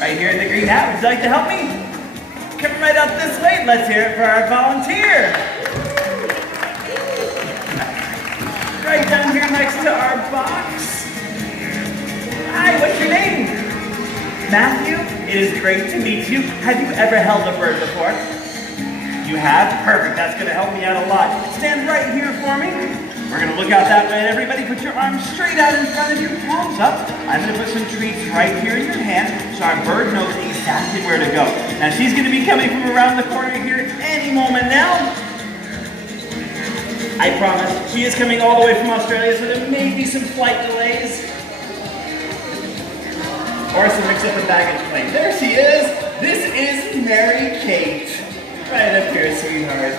Right here in the green hat. Would you like to help me? Come right out this way. Let's hear it for our volunteer. Right down here next to our box. Hi, what's your name? Matthew? It is great to meet you. Have you ever held a bird before? You have? Perfect. That's going to help me out a lot. Stand right here for me. We're going to look out that way. Everybody put your arms straight out in front of you, palms up. I'm going to put some treats right here in your hand so our bird knows exactly where to go. Now she's going to be coming from around the corner here any moment now. I promise. She is coming all the way from Australia, so there may be some flight delays. Or some mix-up in baggage claim. There she is. This is Mary Kate. Right up here, sweetheart.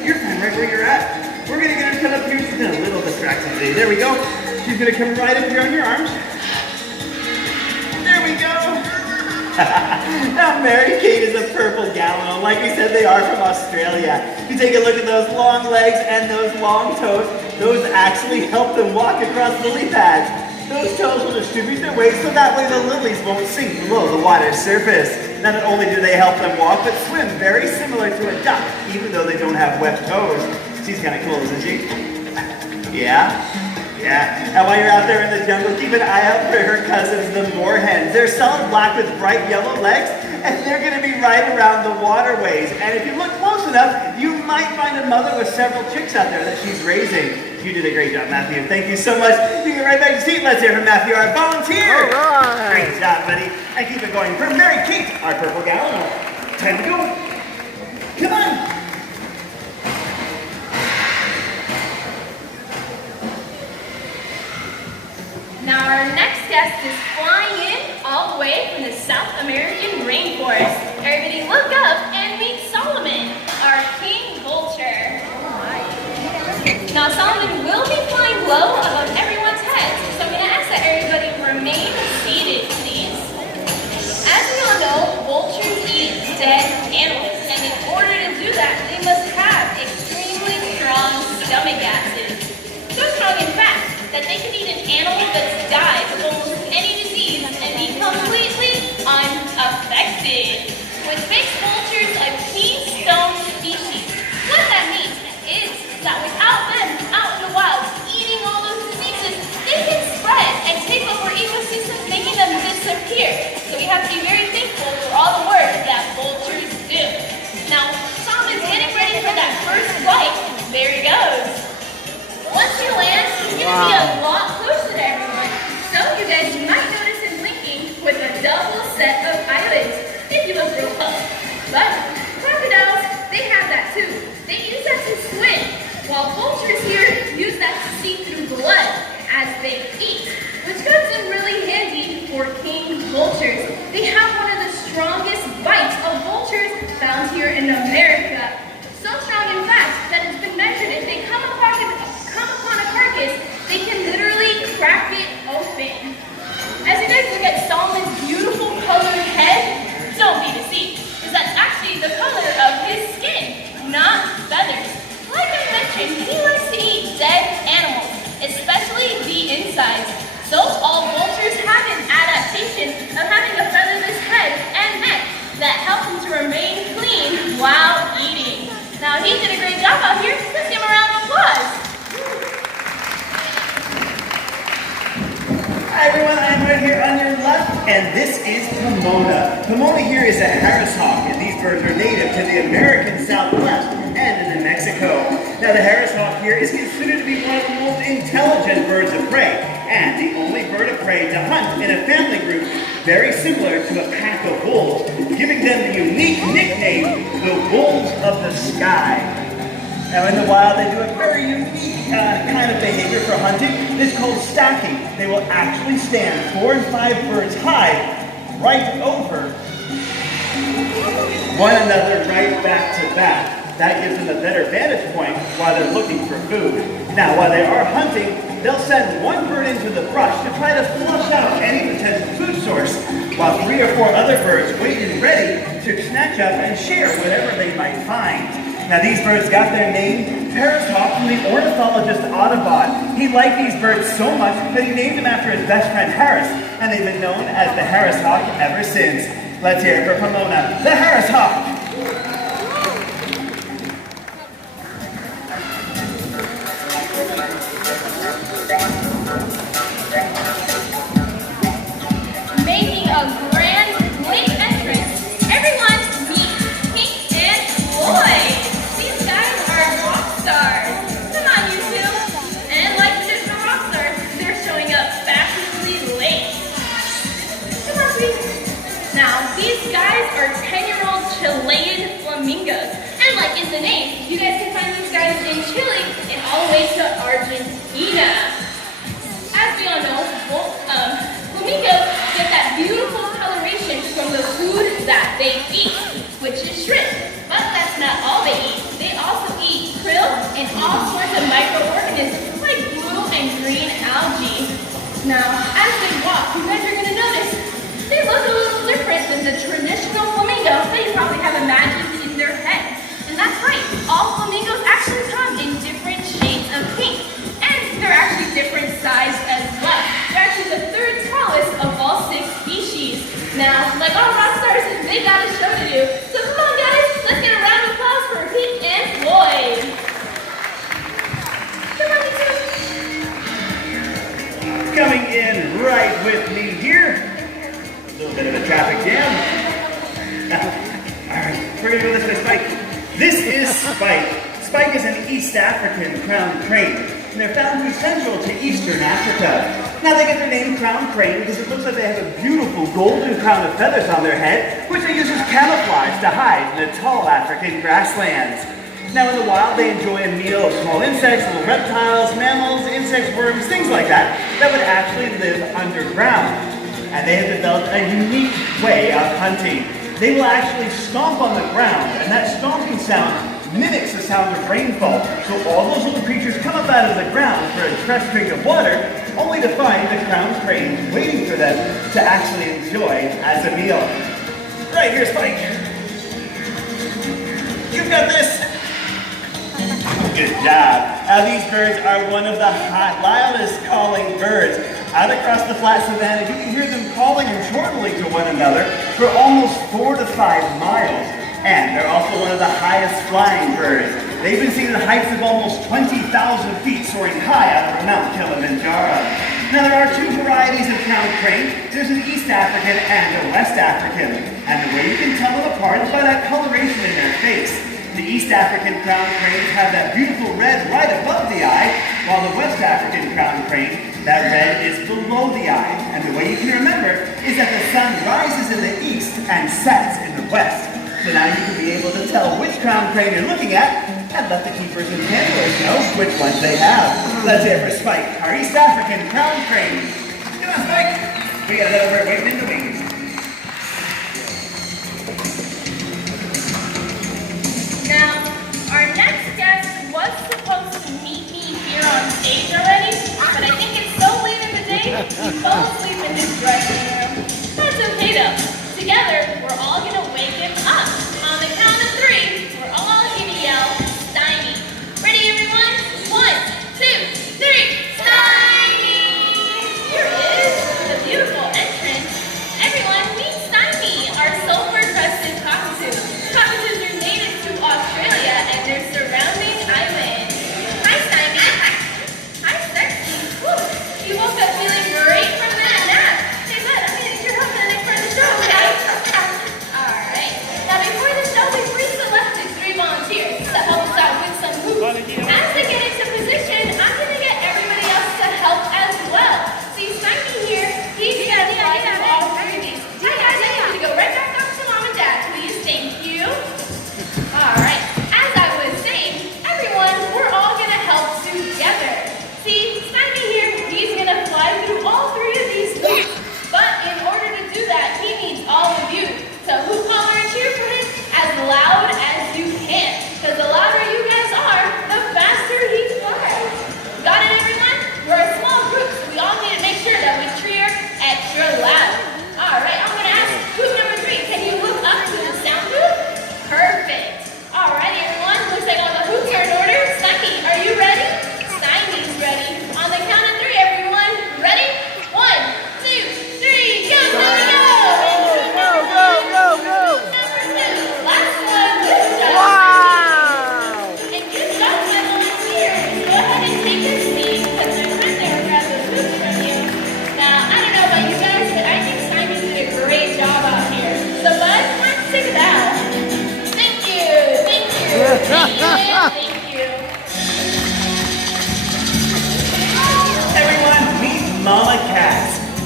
You're fine right where you're at. We're going to get her cut up here. She's been a little distracted today. There we go. She's going to come right up here on your arms. There we go. Now, Mary Kate is a purple gallo. Like we said, they are from Australia. You take a look at those long legs and those long toes. Those actually help them walk across lily pads. Those toes will distribute their weight so that way the lilies won't sink below the water's surface. Not only do they help them walk, but swim very similar to a duck, even though they don't have webbed toes. She's kind of cool, isn't she? Yeah? Yeah. Now while you're out there in the jungle, keep an eye out for her cousins, the moorhens. They're solid black with bright yellow legs, and they're going to be right around the waterways. And if you look close enough, you might find a mother with several chicks out there that she's raising. You did a great job, Matthew. Thank you so much. You get right back to seat. Let's hear from Matthew, our volunteer. All right. Great job, buddy. And keep it going for Mary Kate, our purple gallo. Time to go. Come on. Now our next guest is flying in all the way from the South American rainforest. Everybody look up and meet Solomon, our king vulture. Now Solomon will be flying low above everyone's heads, so I'm going to ask that everybody remain seated, please. As we all know, vultures eat dead animals, and in order to do that, they must have extremely strong stomach acid. So strong, in fact, that they can eat an animal that's died of almost any disease and be completely unaffected, which makes vultures a keystone species. What that means is that without them out in the wild eating all those diseases, they can spread and take over ecosystems, making them disappear. So we have to be very thankful for all the work that vultures do. Now, Solomon's getting ready for that first flight. There he goes. Once you land, he's going to be a lot closer to everyone. So you guys might notice him blinking with a double set of eyelids if you look real close. But crocodiles, they have that too. They use that to swim, while vultures here use that to see through blood as they eat, which comes in really handy for king vultures. They have one of the strongest bites of vultures found here in America. So strong, in fact, that it's been measured if they come upon a carcass, they can literally crack it open. As you guys look at Solomon's beautiful colored head, don't be deceived, because that's actually the color of his skin, not feathers. Like I mentioned, he likes to eat dead animals, especially the insides. So all vultures have an adaptation of having a featherless head and neck that help him to remain clean while eating. Now he did a great job out here. Let's give him a round of applause. Hi everyone, I'm right here on your left, and this is Pomona. Pomona here is a Harris hawk, and these birds are native to the American Southwest and in Mexico. Now the Harris hawk here is considered to be one of the most intelligent birds of prey, and the only bird of prey to hunt in a family group very similar to a pack of wolves, giving them the unique nickname, the wolves of the sky. Now in the wild, they do a very unique kind of behavior for hunting. It's called stacking. They will actually stand 4 and 5 birds high right over one another right back to back. That gives them a better vantage point while they're looking for food. Now while they are hunting, they'll send one bird into the brush to try to flush out any potential food source, while 3 or 4 other birds wait and ready to snatch up and share whatever they might find. Now these birds got their name, Paris Hawk, from the ornithologist Audubon. He liked these birds so much that he named them after his best friend Harris, and they've been known as the Harris Hawk ever since. Let's hear it for Pomona, the Harris Hawk. Making a grand late entrance, everyone meet Pink and Floyd. These guys are rock stars. Come on, you two. And like traditional rock stars, they're showing up fashionably late. Come on, please. Now, these guys are 10-year-old Chilean flamingos. And like in the name, you guys can find these guys in Chile and all the way to Argentina. As we all know, flamingos get that beautiful coloration from the food that they eat, which is shrimp. But that's not all they eat. They also eat krill and all sorts of microorganisms like blue and green algae. Now, as they walk, you guys are going to notice they look a little different than the traditional flamingo that you probably have imagined in their head. And that's right, all flamingos actually come in different shades of pink. And they're actually different size as well. They're actually the third tallest of all 6 species. Now, like all rock stars, they got a show to do. So come on guys, let's get a round of applause for Pink and Floyd. Come on, you two. Coming in right with me here, a little bit of a traffic jam. All right, we're gonna go this way, Spike. This is Spike. Spike is an East African crowned crane, and they're found in Central to Eastern Africa. Now they get their name crowned crane because it looks like they have a beautiful golden crown of feathers on their head, which they use as camouflage to hide in the tall African grasslands. Now in the wild, they enjoy a meal of small insects, little reptiles, mammals, insects, worms, things like that would actually live underground. And they have developed a unique way of hunting. They will actually stomp on the ground, and that stomping sound mimics the sound of rainfall. So all those little creatures come up out of the ground for a fresh drink of water, only to find the crowned crane waiting for them to actually enjoy as a meal. Right here, Spike. You've got this. Good job. Now these birds are one of the loudest calling birds. Out across the flat savanna, you can hear them calling and chortling to one another for almost 4 to 5 miles. And they're also one of the highest flying birds. They've been seen at heights of almost 20,000 feet soaring high out over Mount Kilimanjaro. Now there are 2 varieties of crowned crane. There's an East African and a West African. And the way you can tell them apart is by that coloration in their face. The East African crowned cranes have that beautiful red right above the eye, while the West African crowned crane, that red is below the eye. And the way you can remember is that the sun rises in the east and sets in the west. So now you can be able to tell which crowned crane you're looking at and let the keepers and handlers know which ones they have. Let's hear for Spike, our East African crowned crane. Come on, Spike. We got it over waiting in the wings. Now, our next guest was supposed to meet me here on stage already, but I think it's so late in the day, he fell asleep in his dressing room. That's okay though. Together, we're all gonna wake him up. On the count of 3, we're all gonna yell, Stymie. Ready, everyone? 1, 2, 3, Stymie! Here he is, the beautiful entrance. Everyone, meet Stymie, our sulfur-crested cockatoo. Cockatoos are native to Australia and their surrounding islands. Hi, Stymie. Hi, sexy. Woo. You woke up feeling great from that nap. Hey, bud, I'm gonna need your help for the next part of the show, okay? Alright.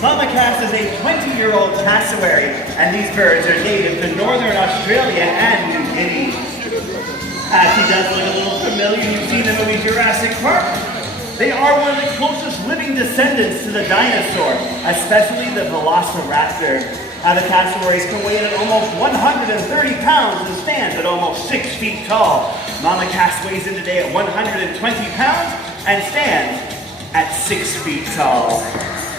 Mama Cass is a 20-year-old cassowary, and these birds are native to northern Australia and New Guinea. As he does look a little familiar, you've seen the movie Jurassic Park. They are one of the closest living descendants to the dinosaur, especially the velociraptor. The cassowaries can weigh in at almost 130 pounds and stands at almost 6 feet tall. Mama Cass weighs in today at 120 pounds and stands at 6 feet tall.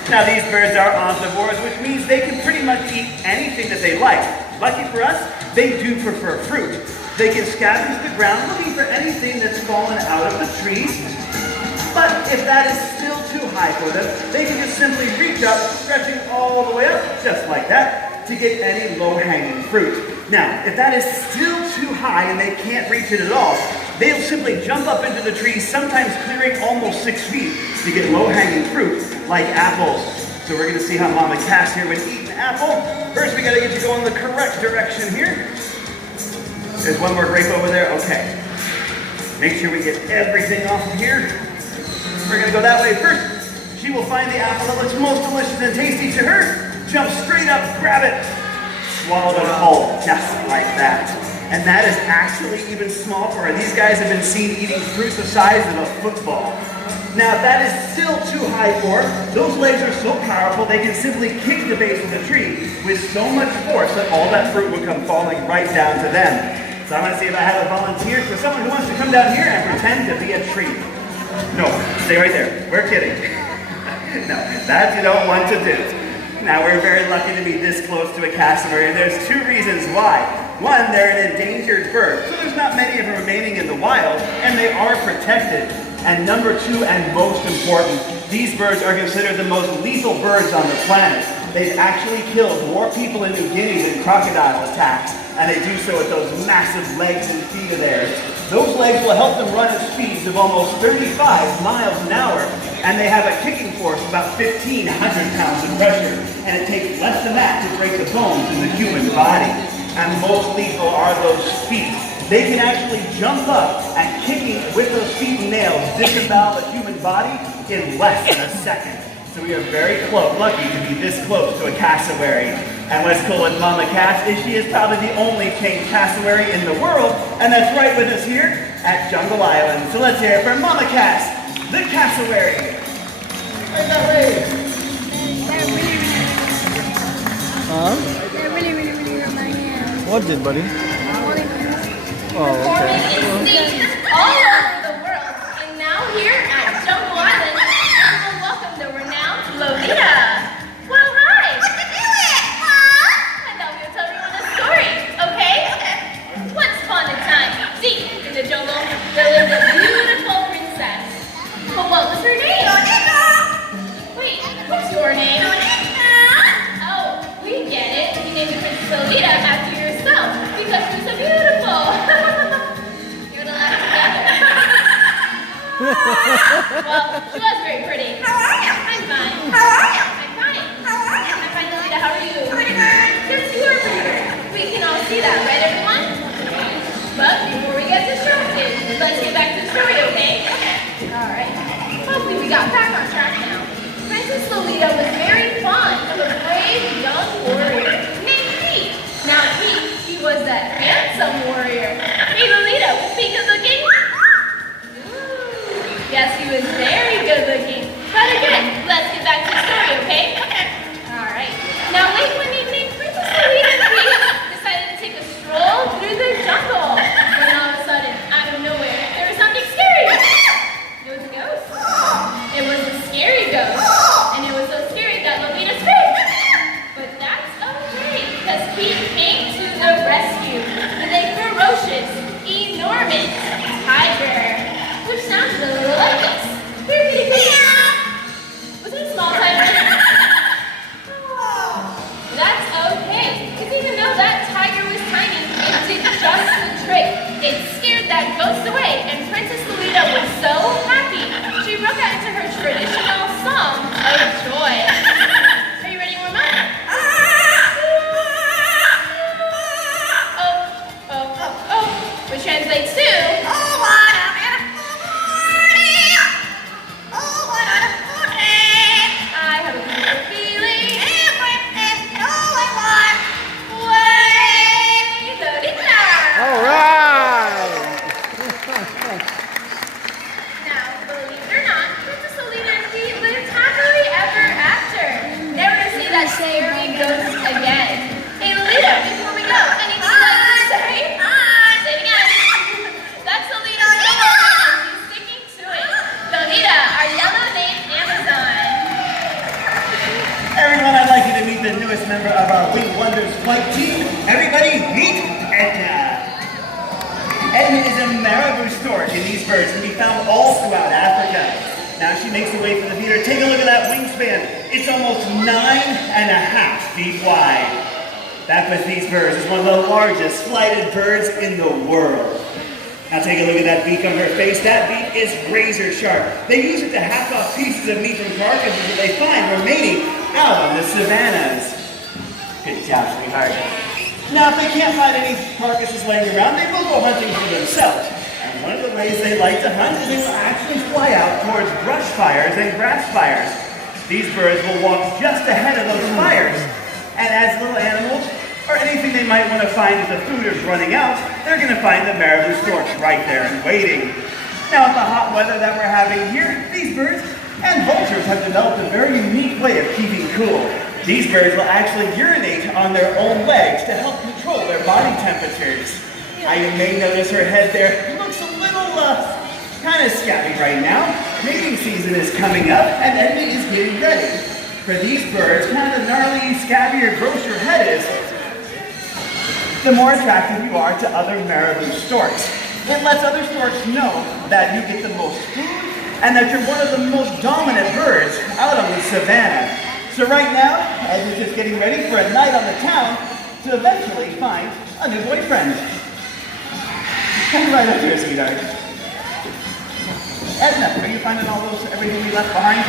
Now these birds are omnivores, which means they can pretty much eat anything that they like. Lucky for us, they do prefer fruit. They can scavenge the ground looking for anything that's fallen out of the trees. But if that is still too high for them, they can just simply reach up, stretching all the way up, just like that, to get any low-hanging fruit. Now, if that is still too high and they can't reach it at all, they'll simply jump up into the trees, sometimes clearing almost 6 feet to get low-hanging fruit, like apples. So we're gonna see how Mama Cass here would eat an apple. First, we gotta get you going the correct direction here. There's one more grape over there, okay. Make sure we get everything off of here. We're gonna go that way first. She will find the apple that looks most delicious and tasty to her, jump straight up, grab it, swallow it whole, just like that. And that is actually even small for her. These guys have been seen eating fruit the size of a football. Now, if that is still too high for her, those legs are so powerful they can simply kick the base of the tree with so much force that all that fruit would come falling right down to them. So I'm gonna see if I have a volunteer for someone who wants to come down here and pretend to be a tree. No, stay right there. We're kidding. No, that you don't want to do. Now, we're very lucky to be this close to a cassowary, and there's 2 reasons why. One, they're an endangered bird, so there's not many of them remaining in the wild, and they are protected. And number 2, and most important, these birds are considered the most lethal birds on the planet. They've actually killed more people in New Guinea than crocodile attacks, and they do so with those massive legs and feet of theirs. Those legs will help them run at speeds of almost 35 miles an hour, and they have a kicking force of about 1,500 pounds of pressure, and it takes less than that to break the bones in the human body. And most lethal are those feet. They can actually jump up and kicking with those feet and nails disembowel the human body in less than a second. So we are very lucky to be this close to a cassowary. And what's cool with Mama Cass is she is probably the only tame cassowary in the world, and that's right with us here at Jungle Island. So let's hear it for Mama Cass, the cassowary. Right that way. They're really romantic. What did, buddy? Oh, Performing okay. in stages all over the world. And now here at Jungle Island, we'll welcome the renowned Lolita. Well, hi. What to do it, Mom? I thought we would tell everyone a story, okay? Once upon a time, deep in the jungle, there lived a beautiful princess. But what was her name? Wait, what's your name? Oh, we get it. You named the princess Lolita after yourself because you're so beautiful. You're gonna laugh together. Well, she was very pretty. How are you? I'm fine. How are you? I'm fine. How are you? I'm fine, Lolita. How are you? Pretty good. Yes, you are pretty good. We can all see that, right, everyone? But before we get distracted, let's get back to the story, okay? Okay. All right. Hopefully we got back on track now. Princess Lolita was very fond of a brave young warrior named Pete. Now Pete, he was the handsome warrior. Hey Lolita, was Pete good looking? Ooh, yes, he was very good looking. But again, let's get back to the story, okay? newest member of our Wing Wonders flight team. Everybody meet Edna. Edna is a marabou stork, and these birds can be found all throughout Africa. Now she makes her way from the feeder. Take a look at that wingspan. It's almost 9.5 feet wide. That puts these birds as one of the largest flighted birds in the world. Now take a look at that beak on her face. That beak is razor sharp. They use it to hack off pieces of meat from carcasses that they find remaining out on the savannas. Good job, sweetheart. Now if they can't find any carcasses laying around, they will go hunting for themselves. And one of the ways they like to hunt is they will actually fly out towards brush fires and grass fires. These birds will walk just ahead of those fires. And as little animals, or anything they might want to find if the food is running out, they're going to find the marabou storks right there and waiting. Now, with the hot weather that we're having here, these birds and vultures have developed a very unique way of keeping cool. These birds will actually urinate on their own legs to help control their body temperatures. You may notice her head there looks a little, kind of scabby right now. Mating season is coming up, and Edna is getting ready. For these birds, kind of the gnarly, scabby, or gross your head is, the more attractive you are to other marabou storks. It lets other storks know that you get the most food and that you're one of the most dominant birds out on the savannah. So right now, Edna's just getting ready for a night on the town to eventually find a new boyfriend. Come right up here, sweetheart. Edna, are you finding everything we left behind?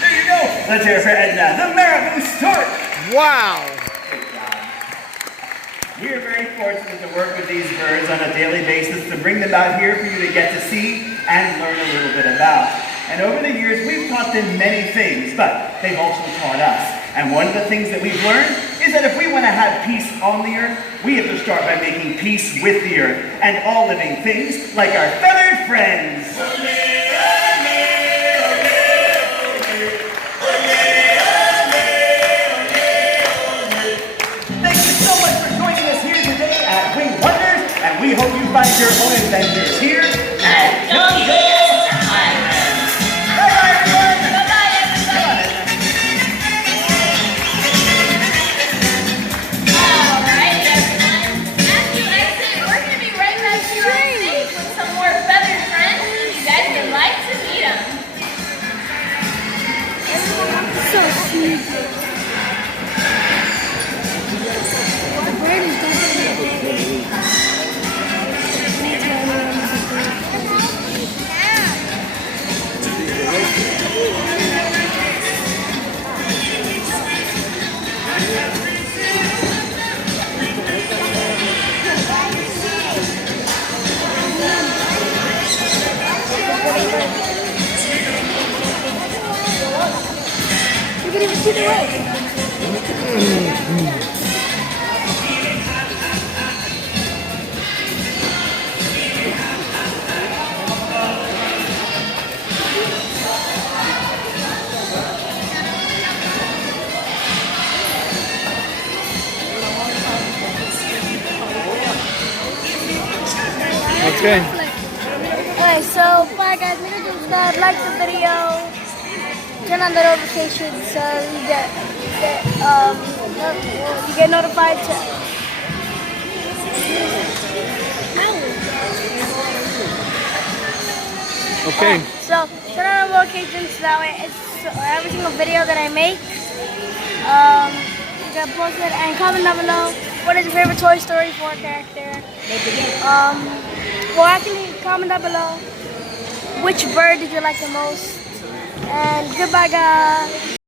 There you go. Let's hear it for Edna, the marabou stork. Wow. We are very fortunate to work with these birds on a daily basis to bring them out here for you to get to see and learn a little bit about. And over the years, we've taught them many things, but they've also taught us. And one of the things that we've learned is that if we want to have peace on the earth, we have to start by making peace with the earth and all living things like our feathered friends. We hope you find your own adventures here at Jungle Island. Bye-bye, everyone. Bye-bye, everybody. All right, everyone. As you exit, we're going to be right back here on stage with some more feathered friends. You guys would like to meet them. So sweet. The bird is definitely you can even see the road. Okay. Alright, so bye guys. Make sure to subscribe, like the video, turn on the notifications so you get notified to. Okay. Alright, so turn on the notifications so that way it's every single video that I make. You can post it and comment down below. What is your favorite Toy Story 4 character? Well, actually, comment down below which bird did you like the most. And goodbye, guys.